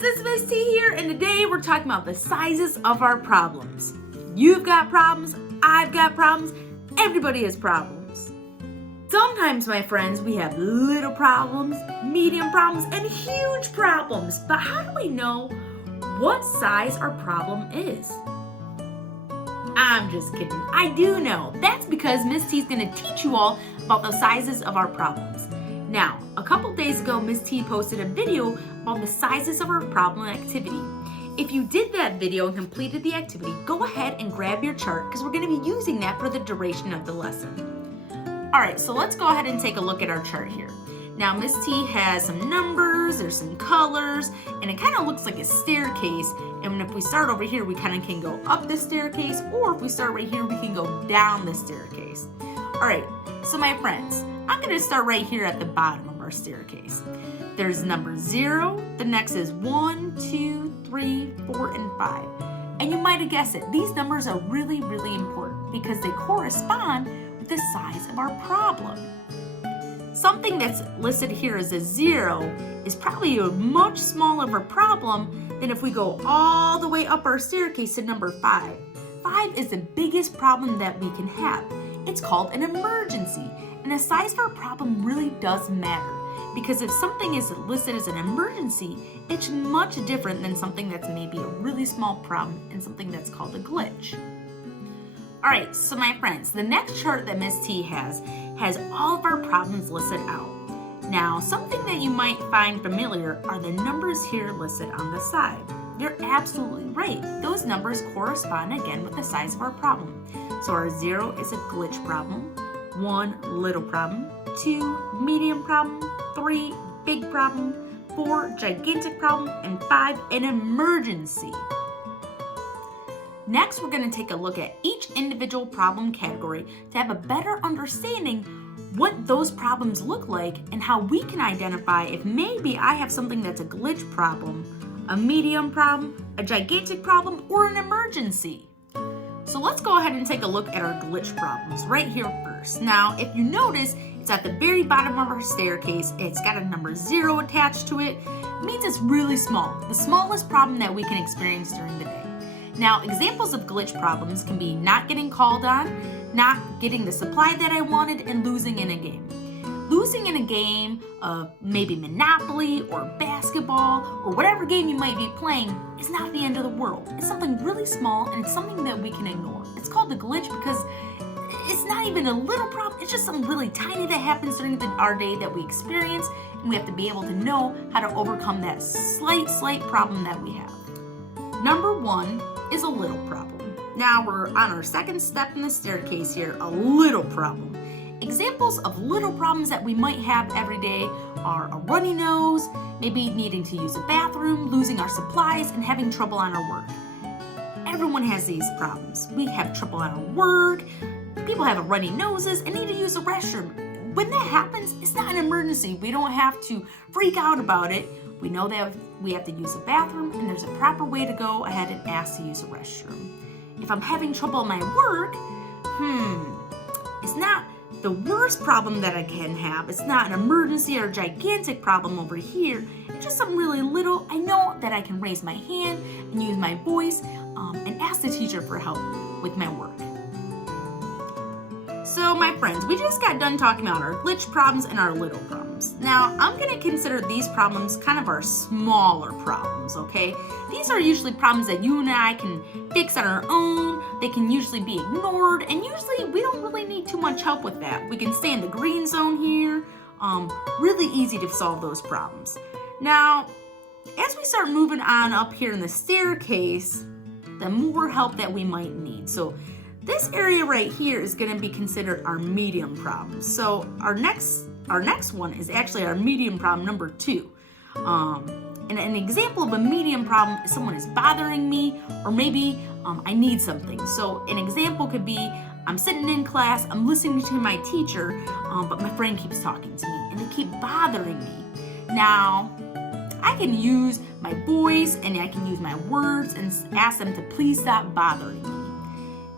friends, it's Miss T here, and today we're talking about the sizes of our problems. You've got problems, I've got problems, everybody has problems. Sometimes, my friends, we have little problems, medium problems, and huge problems. But how do we know what size our problem is? I'm just kidding. I do know. That's because Miss T is going to teach you all about the sizes of our problems. Now, a couple days ago, Miss T posted a video about the sizes of our problem activity. If you did that video and completed the activity, go ahead and grab your chart because we're going to be using that for the duration of the lesson. Alright, so let's go ahead and take a look at our chart here. Now, Miss T has some numbers, there's some colors, and it kind of looks like a staircase. And if we start over here, we kind of can go up the staircase, or if we start right here, we can go down the staircase. Alright, so my friends, I'm going to start right here at the bottom of our staircase. There's number 0, the next is 1, 2, 3, 4, and 5. And you might have guessed it, these numbers are really, really important because they correspond with the size of our problem. Something that's listed here as a 0 is probably a much smaller of a problem than if we go all the way up our staircase to number 5. 5 is the biggest problem that we can have. It's called an emergency. And the size of our problem really does matter because if something is listed as an emergency, it's much different than something that's maybe a really small problem and something that's called a glitch. Alright, so my friends, the next chart that Miss T has all of our problems listed out. Now, something that you might find familiar are the numbers here listed on the side. You're absolutely right. Those numbers correspond again with the size of our problem. So our 0 is a glitch problem. 1, little problem, 2, medium problem, 3, big problem, 4, gigantic problem, and 5, an emergency. Next, we're going to take a look at each individual problem category to have a better understanding what those problems look like and how we can identify if maybe I have something that's a glitch problem, a medium problem, a gigantic problem, or an emergency. So let's go ahead and take a look at our glitch problems right here first. Now, if you notice, it's at the very bottom of our staircase. It's got a number 0 attached to it. It means it's really small, the smallest problem that we can experience during the day. Now, examples of glitch problems can be not getting called on, not getting the supply that I wanted, and losing in a game. Losing in a game of maybe Monopoly or basketball or whatever game you might be playing is not the end of the world. It's something really small and it's something that we can ignore. It's called a glitch because it's not even a little problem. It's just something really tiny that happens during our day that we experience, and we have to be able to know how to overcome that slight problem that we have. Number 1 is a little problem. Now we're on our second step in the staircase here, a little problem. Examples of little problems that we might have every day are a runny nose, maybe needing to use a bathroom, losing our supplies, and having trouble on our work. Everyone has these problems. We have trouble on our work, people have runny noses, and need to use a restroom. When that happens, it's not an emergency. We don't have to freak out about it. We know that we have to use a bathroom, and there's a proper way to go ahead and ask to use a restroom. If I'm having trouble in my work, it's not the worst problem that I can have. It's not an emergency or a gigantic problem over here. It's just something really little. I know that I can raise my hand and use my voice and ask the teacher for help with my work. So my friends, we just got done talking about our glitch problems and our little problems. Now, I'm going to consider these problems kind of our smaller problems, okay? These are usually problems that you and I can fix on our own. They can usually be ignored, and usually we don't really need too much help with that. We can stay in the green zone here. Really easy to solve those problems. Now, as we start moving on up here in the staircase, the more help that we might need. So this area right here is going to be considered our medium problem. So our next one is actually our medium problem number 2. And an example of a medium problem is someone is bothering me, or maybe I need something. So an example could be I'm sitting in class, I'm listening to my teacher, but my friend keeps talking to me and they keep bothering me. Now, I can use my voice and I can use my words and ask them to please stop bothering me.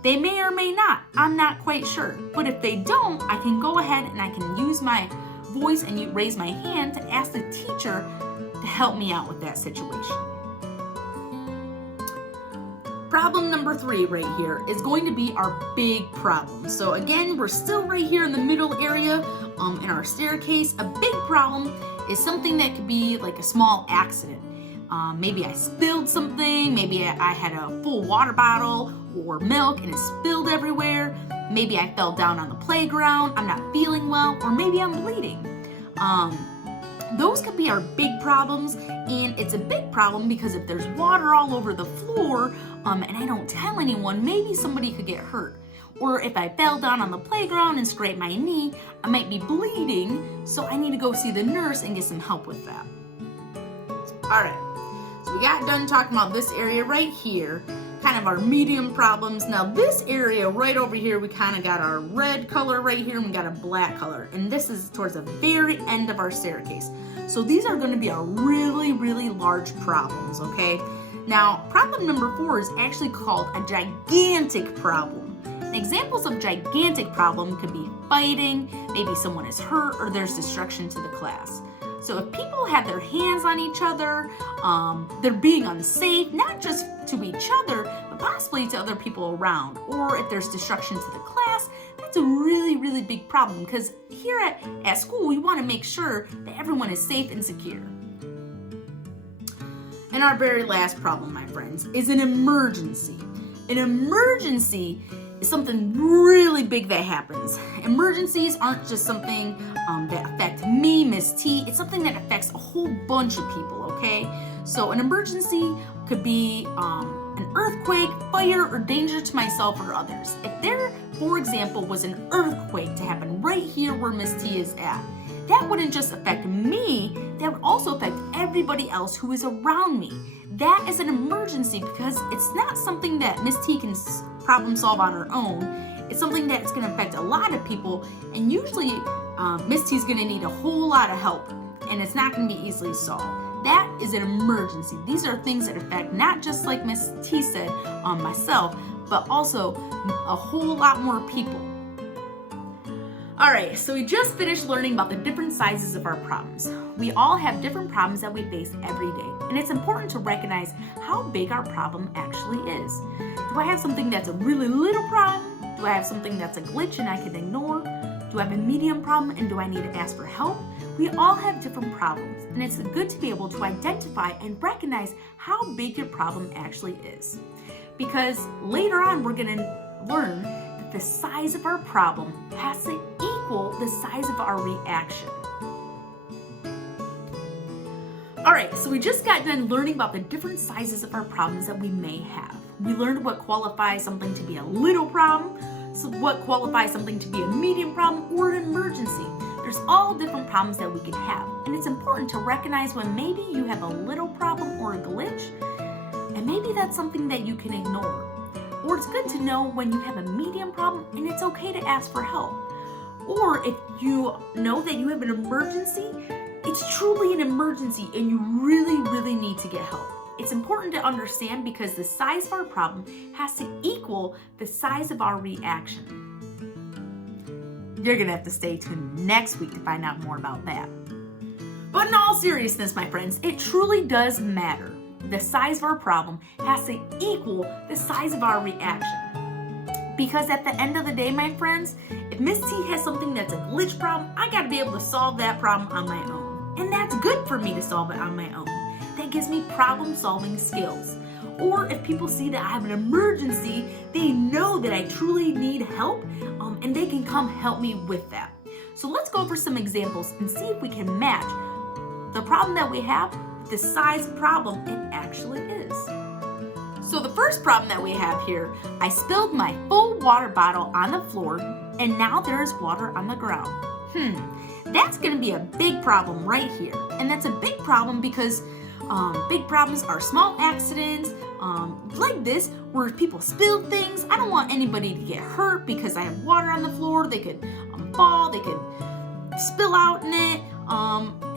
They may or may not, I'm not quite sure. But if they don't, I can go ahead and I can use my voice and raise my hand to ask the teacher to help me out with that situation. Problem number 3 right here is going to be our big problem. So again, we're still right here in the middle area in our staircase. A big problem is something that could be like a small accident. Maybe I spilled something, maybe I had a full water bottle or milk and it spilled everywhere. Maybe I fell down on the playground, I'm not feeling well, or maybe I'm bleeding. Those could be our big problems, and it's a big problem because if there's water all over the floor and I don't tell anyone, maybe somebody could get hurt. Or if I fell down on the playground and scraped my knee, I might be bleeding, so I need to go see the nurse and get some help with that. Alright, so we got done talking about this area right here, kind of our medium problems. Now this area right over here, we kind of got our red color right here and we got a black color, and this is towards the very end of our staircase. So these are going to be our really, really large problems, okay? Now, problem number 4 is actually called a gigantic problem. Examples of gigantic problem could be fighting, maybe someone is hurt, or there's destruction to the class. So if people have their hands on each other, they're being unsafe, not just to each other, but possibly to other people around. Or if there's destruction to the class, that's a really, really big problem, because here at school, we want to make sure that everyone is safe and secure. And our very last problem, my friends, is an emergency. An emergency is something really big that happens. Emergencies aren't just something that affect me, Miss T. It's something that affects a whole bunch of people, okay? So an emergency could be an earthquake, fire, or danger to myself or others. If there, for example, was an earthquake to happen right here where Miss T is at, that wouldn't just affect me, that would also affect everybody else who is around me. That is an emergency because it's not something that Miss T can problem solve on her own. It's something that's going to affect a lot of people, and usually Miss T is going to need a whole lot of help, and it's not going to be easily solved. That is an emergency. These are things that affect not just, like Miss T said, myself, but also a whole lot more people. Alright, so we just finished learning about the different sizes of our problems. We all have different problems that we face every day, and it's important to recognize how big our problem actually is. Do I have something that's a really little problem? Do I have something that's a glitch and I can ignore? Do I have a medium problem and do I need to ask for help? We all have different problems, and it's good to be able to identify and recognize how big your problem actually is. Because later on we're going to learn that the size of our problem has to equal the size of our reaction. Alright, so we just got done learning about the different sizes of our problems that we may have. We learned what qualifies something to be a little problem, so what qualifies something to be a medium problem or an emergency. There's all different problems that we can have, and it's important to recognize when maybe you have a little problem or a glitch, and maybe that's something that you can ignore. Or it's good to know when you have a medium problem and it's okay to ask for help. Or if you know that you have an emergency, it's truly an emergency and you really, really need to get help. It's important to understand because the size of our problem has to equal the size of our reaction. You're gonna have to stay tuned next week to find out more about that. But in all seriousness, my friends, it truly does matter. The size of our problem has to equal the size of our reaction. Because at the end of the day, my friends, if Miss T has something that's a glitch problem, I gotta be able to solve that problem on my own. And that's good for me to solve it on my own. That gives me problem-solving skills. Or if people see that I have an emergency, they know that I truly need help, and they can come help me with that. So let's go over some examples and see if we can match the problem that we have with the size problem it actually is. So the first problem that we have here, I spilled my full water bottle on the floor, and now there is water on the ground. That's going to be a big problem right here. And that's a big problem because big problems are small accidents like this where people spill things. I don't want anybody to get hurt because I have water on the floor. They could fall, they could spill out in it.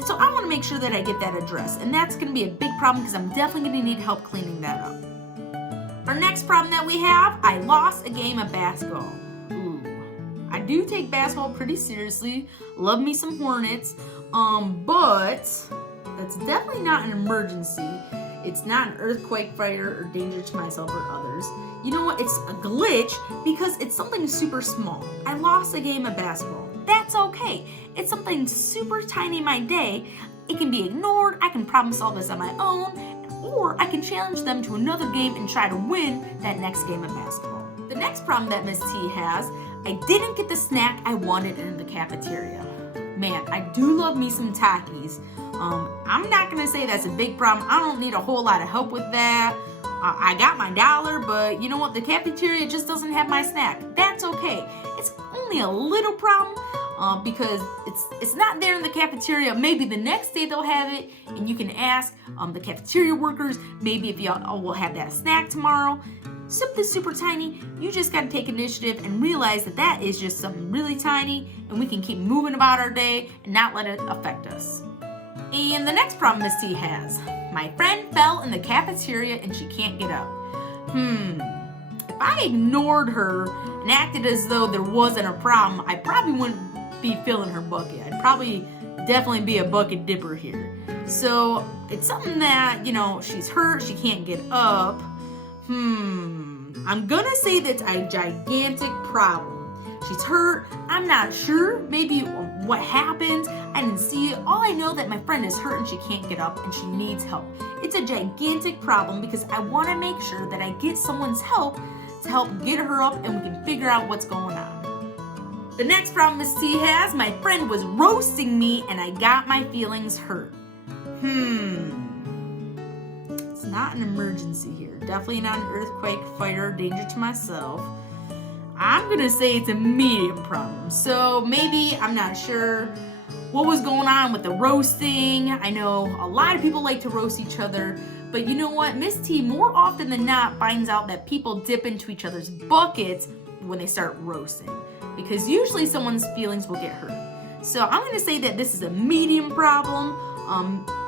So I want to make sure that I get that addressed. And that's going to be a big problem because I'm definitely going to need help cleaning that up. Our next problem that we have, I lost a game of basketball. I do take basketball pretty seriously. Love me some Hornets. But that's definitely not an emergency. It's not an earthquake, fire, or danger to myself or others. You know what? It's a glitch because it's something super small. I lost a game of basketball. That's okay. It's something super tiny in my day. It can be ignored. I can problem solve this on my own, or I can challenge them to another game and try to win that next game of basketball. The next problem that Miss T has, I didn't get the snack I wanted in the cafeteria. Man, I do love me some Takis. I'm not gonna say that's a big problem. I don't need a whole lot of help with that. I got my $1, but you know what? The cafeteria just doesn't have my snack. That's okay. It's only a little problem because it's not there in the cafeteria. Maybe the next day they'll have it, and you can ask the cafeteria workers, maybe if y'all will have that snack tomorrow. Something super tiny. You just gotta take initiative and realize that that is just something really tiny, and we can keep moving about our day and not let it affect us. And the next problem Miss T has. My friend fell in the cafeteria and she can't get up. If I ignored her and acted as though there wasn't a problem, I probably wouldn't be filling her bucket. I'd probably definitely be a bucket dipper here. So it's something that, she's hurt, she can't get up. I'm gonna say that's a gigantic problem. She's hurt, I'm not sure, maybe what happened, I didn't see it. All I know that my friend is hurt and she can't get up and she needs help. It's a gigantic problem because I wanna make sure that I get someone's help to help get her up and we can figure out what's going on. The next problem Miss T has, my friend was roasting me and I got my feelings hurt. It's not an emergency here. Definitely not an earthquake, fire, danger to myself. I'm gonna say it's a medium problem. So maybe, I'm not sure what was going on with the roasting. I know a lot of people like to roast each other, but you know what? Miss T more often than not finds out that people dip into each other's buckets when they start roasting, because usually someone's feelings will get hurt. So I'm gonna say that this is a medium problem.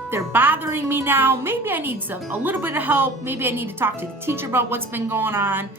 They're bothering me now. Maybe I need a little bit of help. Maybe I need to talk to the teacher about what's been going on.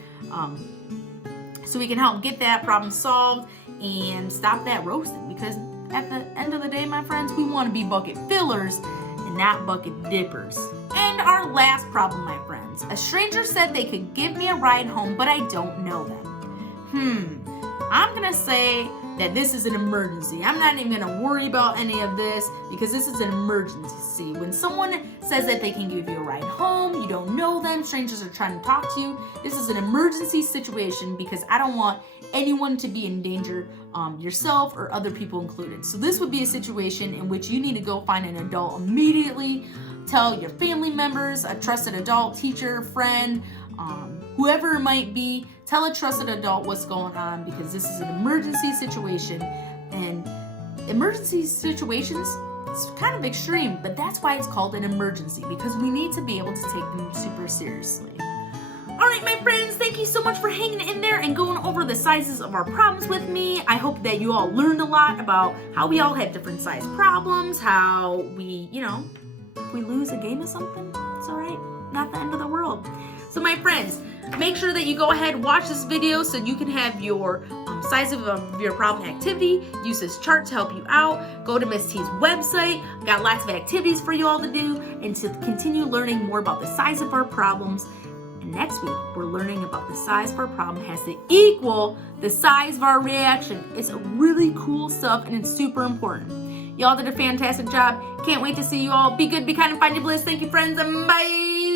So we can help get that problem solved and stop that roasting, because at the end of the day, my friends, we want to be bucket fillers and not bucket dippers. And our last problem, my friends, a stranger said they could give me a ride home, but I don't know them. I'm gonna say that this is an emergency. I'm not even gonna worry about any of this because this is an emergency. When someone says that they can give you a ride home, you don't know them, strangers are trying to talk to you, this is an emergency situation because I don't want anyone to be in danger, yourself or other people included. So this would be a situation in which you need to go find an adult immediately, tell your family members, a trusted adult, teacher, friend, whoever it might be, tell a trusted adult what's going on because this is an emergency situation. And emergency situations, it's kind of extreme, but that's why it's called an emergency, because we need to be able to take them super seriously. All right, my friends, thank you so much for hanging in there and going over the sizes of our problems with me. I hope that you all learned a lot about how we all have different size problems, how we, if we lose a game of something, it's all right, not the end of the world. So my friends, make sure that you go ahead, watch this video so you can have your size of your problem activity. Use this chart to help you out. Go to Miss T's website. Got lots of activities for you all to do and to continue learning more about the size of our problems. And next week, we're learning about the size of our problem has to equal the size of our reaction. It's really cool stuff and it's super important. Y'all did a fantastic job. Can't wait to see you all. Be good, be kind, and find your bliss. Thank you, friends, and bye.